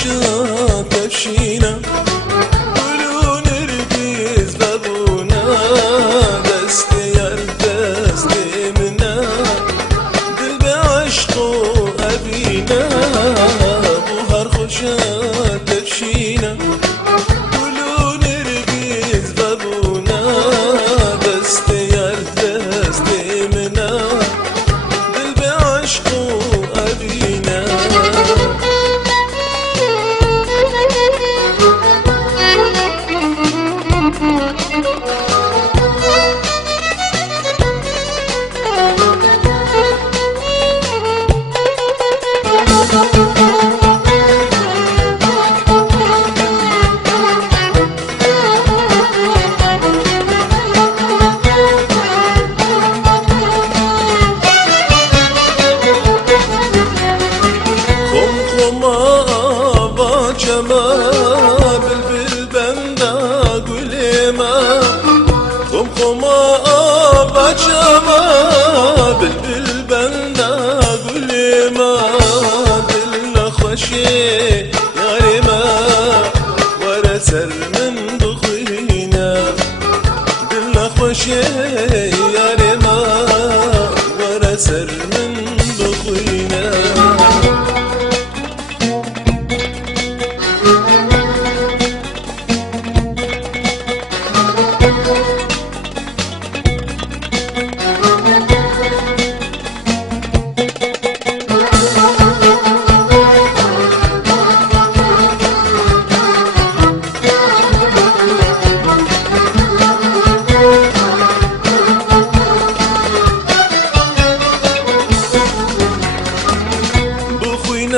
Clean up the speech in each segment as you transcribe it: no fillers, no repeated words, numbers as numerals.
خوشا تفشینا گلو نرگیز ببونا دست یار دست منا دل به عشق و ابینا بو هر خوشا تفشینا گلو نرگیز ببونا دست یار دست منا دل به عشق و ابینا بلبل بندا گلما خم خما بچما بلبل بندا گلما دل نخوشی یاری ما ورا سر من بخوینا دل نخوشی یاری ما ورا سر من بخوینا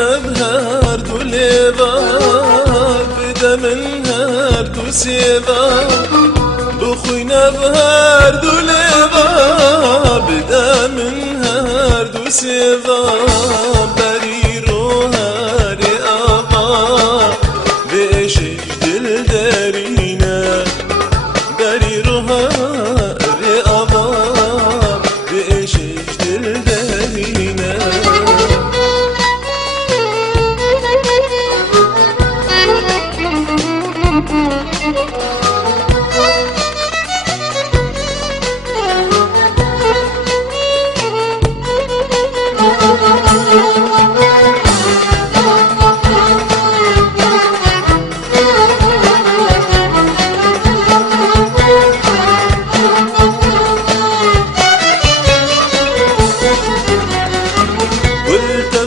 هر دو لیوا بده من هر دو سیوا بخوینم هر دو لیوا بده من هر دو سیوا بری رو هر آقا بشش دل درینه بری رو هر آقا بشش دل درینه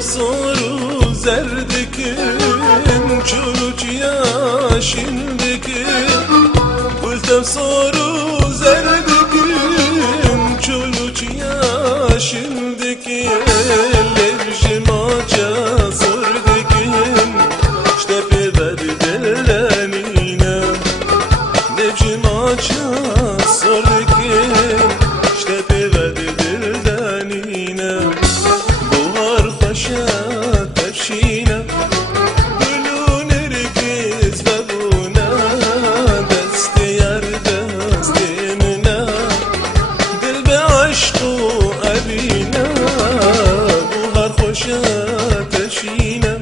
صورو زردكن çoluk yaşındıkın Kultam soru zerdikın çoluk yaşındıkın Levjim aça sordikın İşte pever dellenine Levjim aça sordikın İşte pever dellenine Buhar hoşa tefşine Gülü nergiz bebuna Dest yar dest mına Dil be aşkı abina Buhar hoşa tefşine